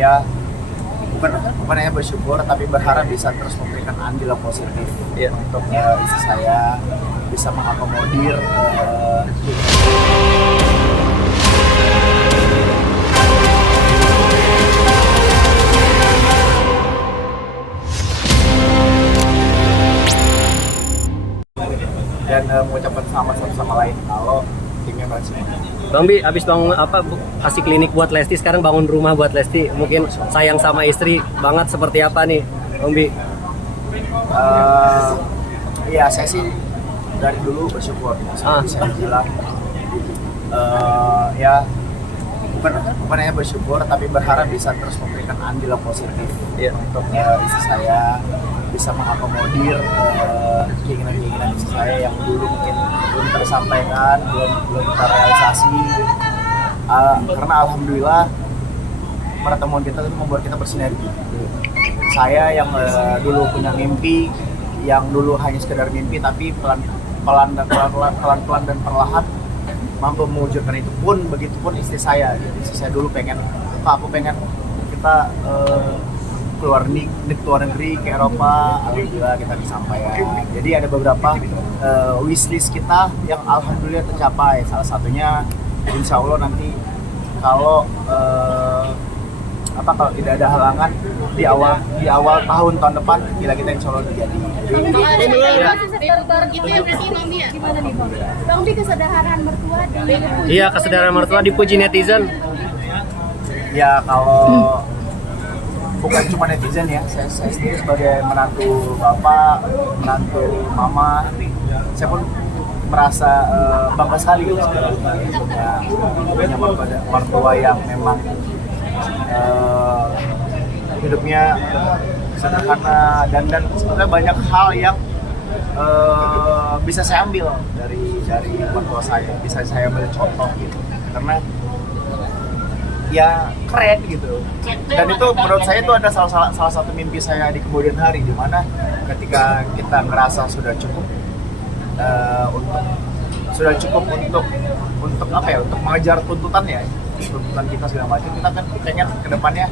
ya bukan hanya bersyukur tapi berharap bisa terus memberikan andil yang positif untuk istri saya bisa mengakomodir dan mengucapkan selamat satu sama lain kalau timnya berhasil. Bang Bi, abis kasih klinik buat Lesti, sekarang bangun rumah buat Lesti. Mungkin sayang sama istri banget seperti apa nih, Bang Bi? Iya, saya sih dari dulu bersyukur. Seperti saya bilang, ya bukan hanya bersyukur, tapi berharap bisa terus memberikan andil yang positif untuk istri saya, bisa mengakomodir keinginan-keinginan istri saya yang dulu mungkin belum tersampaikan, belum terrealisasi. Karena alhamdulillah pertemuan kita itu membuat kita bersinergi. Saya yang dulu punya mimpi, yang dulu hanya sekedar mimpi, tapi pelan-pelan dan perlahan mampu mewujudkan itu pun. Begitupun istri saya. Jadi istri saya dulu aku pengen kita keluar negeri ke Eropa, alhamdulillah kita disampaikan. Jadi ada beberapa wishlist kita yang alhamdulillah tercapai. Salah satunya insya Allah nanti kalau tidak ada halangan di awal tahun depan bila kita insya Allah terjadi. Gimana nih Bang? Bang Bi, kesadaran mertua Iya, kesadaran mertua dipuji netizen. Ya kalau bukan cuma netizen ya, saya sendiri sebagai menantu bapak, menantu mama, saya pun merasa bangga sekali gitu punya mertua yang memang hidupnya sederhana dan sebenarnya banyak hal yang bisa saya ambil dari mertua saya, bisa saya ambil contoh gitu, karena ya keren gitu. Dan itu menurut saya itu ada salah satu mimpi saya di kemudian hari, di mana ketika kita ngerasa sudah cukup untuk apa ya, untuk mengejar tuntutan kita segala macam, kita kan pengen ke depannya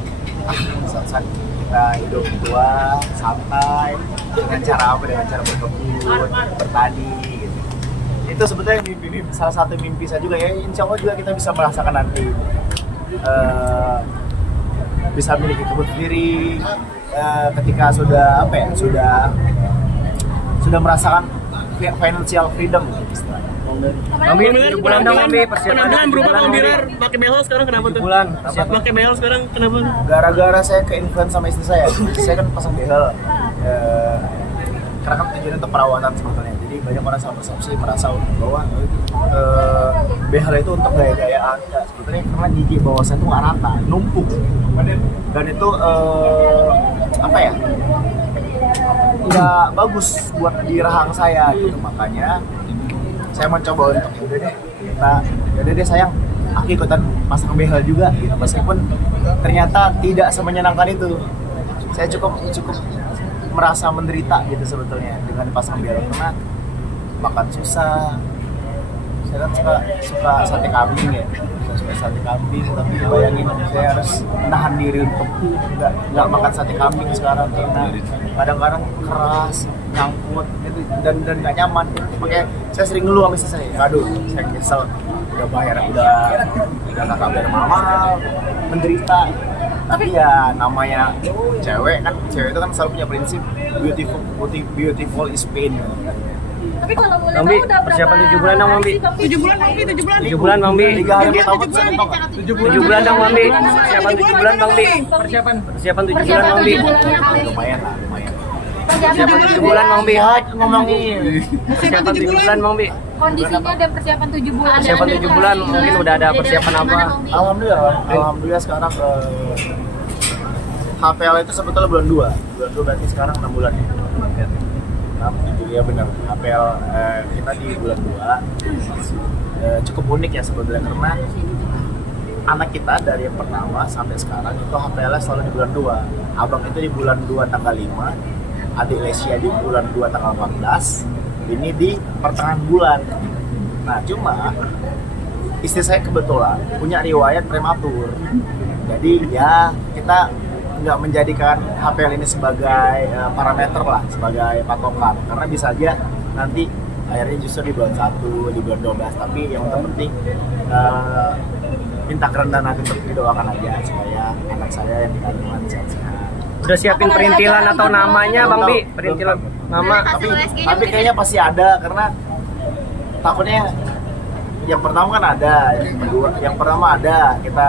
saat kita hidup tua santai dengan cara berkebun, bertani gitu. Itu sebetulnya salah satu mimpi saya juga ya. Insya Allah juga kita bisa merasakan nanti bisa memiliki kebun sendiri ketika sudah merasakan financial freedom istilahnya. Bang Bi, 7 bulan dong Bang Bi, persiapan. Penampilan berubah Bang Bilar, pakai behel sekarang kenapa tuh? 7 bulan. Pakai behel sekarang kenapa? Gara-gara saya ke-influence sama istri saya. Saya kan pasang behel. Karena kan tujuannya untuk perawatan sebetulnya. Jadi banyak orang salah persepsi merasa bahwa behel itu untuk gaya-gayaan. Enggak, sebetulnya karena gigi bawah saya itu nggak rata, numpuk. Dan itu nggak bagus buat di rahang saya gitu. Makanya saya mencoba untuk yaudah deh sayang, aku ikutan pasang behel juga gitu. Meskipun ternyata tidak semenyenangkan itu. Saya cukup merasa menderita gitu sebetulnya dengan pasang behel, karena makan susah. Saya kan suka sate kambing ya, suka sate kambing, tapi bayangin saya harus menahan diri untuk nggak makan sate kambing sekarang karena kadang-kadang keras, nyangkut gitu, dan nggak nyaman. Makanya saya sering ngeluh sama istri saya, aduh saya nyesel udah kakak bayar mahal, menderita. Tapi ya namanya cewek itu kan selalu punya prinsip beautiful is pain. Tapi kalau boleh Bang Bi, tahu udah berapa persiapan 7 bulan dong Bang Bi. 7 bulan Bang Bi, 7 bulan. 7 bulan Bang Bi. 3 hari pertama saya nonton. 7 bulan dong Bang Bi. Persiapan 7 bulan Bang Bi. Persiapan 7 bulan Bang Bi. Lumayan lah. Persiapan 7 bulan Bang Bi. Ngomongin. Persiapan 7 bulan Bang Bi. Kondisinya dan persiapan 7 bulan. Persiapan 7 bulan mungkin udah ada persiapan apa? Alhamdulillah sekarang HPL itu sebetulnya bulan 2 berarti sekarang 6 bulan ya. Iya benar, HPL kita di bulan 2 cukup unik ya sebetulnya, karena anak kita dari yang pertama sampai sekarang itu HPL selalu di bulan 2. Abang itu di bulan 2 tanggal 5, adik Lesia di bulan 2 tanggal 14, ini di pertengahan bulan. Nah cuma istri saya kebetulan punya riwayat prematur. Jadi ya kita nggak menjadikan HPL ini sebagai parameter lah, sebagai patokan, karena bisa aja nanti akhirnya justru di bulan 1, di bulan 12. Tapi yang terpenting minta kerendahan hati untuk didoakan aja supaya anak saya yang di kandungan sehat-sehat. Udah siapin perintilan atau namanya Bang Bi? Perintilan nama. Tapi kayaknya pasti ada, karena takutnya yang pertama kan ada, yang pertama ada kita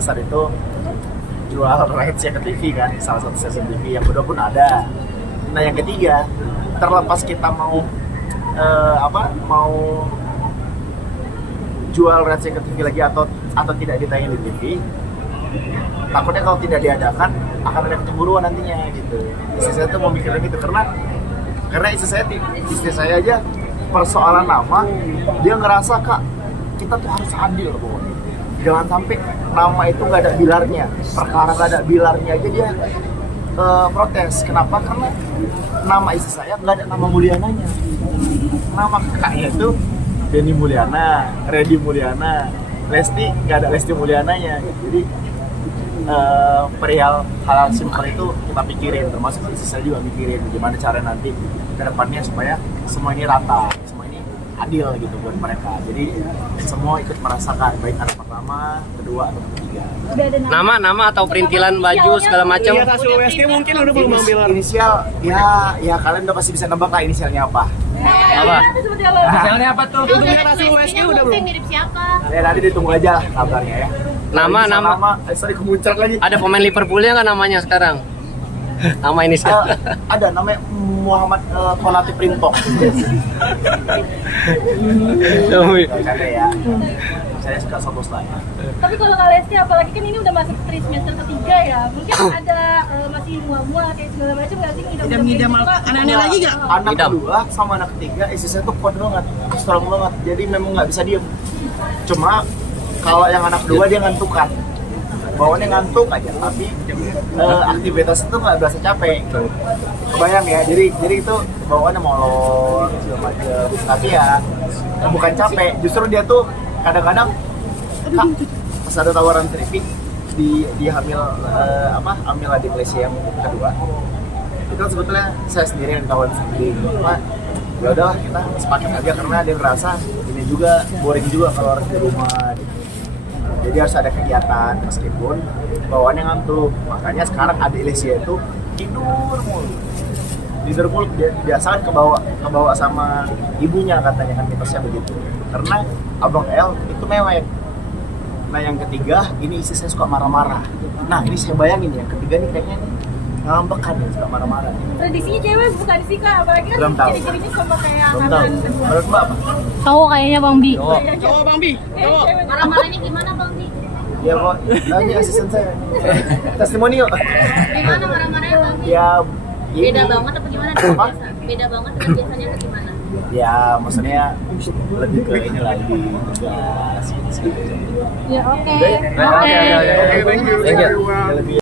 saat itu jual rights ke TV kan, salah satu stasiun TV. Yang kedua pun ada. Nah yang ketiga, terlepas kita mau mau jual rights ke TV lagi atau tidak ditayang di TV, takutnya kalau tidak diadakan akan ada kecemburuan nantinya gitu. Istri saya tuh mau mikirin itu, karena istri saya aja persoalan nama dia ngerasa, Kak, kita tuh harus adil pokoknya. Jangan sampai nama itu nggak ada bilarnya, perkara nggak ada bilarnya aja dia protes. Kenapa? Karena nama istri saya nggak ada nama Mulyananya. Nama kakaknya itu Denny Mulyana, Reddy Mulyana, Lesti nggak ada Lesti Mulyananya. Jadi perihal hal simpel itu kita pikirin, termasuk istri saya juga mikirin gimana cara nanti ke depannya supaya semua ini rata, semua ini adil gitu buat mereka. Jadi semua ikut merasakan, baik anak pertama, kedua atau ketiga. Udah ada nama. Nama atau perintilan baju segala macam. Iya, hasil USG mungkin udah belum ambil. Inisial ya kalian udah pasti bisa nebak lah inisialnya apa. Apa? Itu seperti apa? Misalnya apa tuh? Udah hasil USG udah belum? Mirip siapa? Ya nanti ditunggu aja lah kabarnya ya. Nama. Sorry kemuncak lagi. Ada pemain Liverpoolnya nggak namanya sekarang? Nama ini sih. Ada namanya Muhammad Konate Printo. Bercanda ya. Saya suka sobos lah ya. Tapi kalau Kak Lesti, apalagi kan ini udah masuk trimester ketiga ya, mungkin ada masih mual-mual kayak segala macam nggak sih? Ngidam-ngidam aneh-aneh lagi nggak? Anak Idam. kedua sama anak ketiga istri saya tuh kuat banget, strong banget. Jadi memang nggak bisa diem. Cuma kalau yang anak kedua dia ngantukan, bawaannya ngantuk aja, tapi aktivitas itu nggak berasa capek. Kebayang ya, jadi itu bawaannya molor segala macam. Tapi ya bukan capek, justru dia tuh kadang-kadang, Kak, pas ada tawaran tripik di hamil hamil adik Lesia yang kedua, itu sebetulnya saya sendiri yang ditawarin sendiri. Cuma ya udahlah kita sepakat aja, karena dia ngerasa ini juga boring juga kalau harus di rumah gitu. Jadi harus ada kegiatan meskipun bawaannya ngantuk. Makanya sekarang adik Lesia itu tidur mulu, biasa kan kebawa sama ibunya, katanya kan mitosnya begitu. Karena abang El itu mewek. Nah yang ketiga ini istri saya suka marah-marah. Nah ini saya bayangin ya, ketiga nih kayaknya ngambekan ya, suka marah-marah. Tradisinya cewek bukan sih Kak, apalagi kan Belum tahu. ciri-cirinya sama kayak Belum tahu. hamilan kedua. Menurut Mbak apa? Cowok kayaknya Bang Bi. Cowok. Cowok Bang Bi, cowok. Marah-marahnya gimana Bang Bi? Ya kok, ini asisten saya. Testimoni yuk. Gimana marah-marahnya Bang Bi? Ya ini. Beda banget apa gimana? Apa? Beda banget dengan biasanya atau gimana? Ya maksudnya lebih ke ini lah, lebih tegas gitu. Ya oke. Oke, thank you. Thank you. Lebih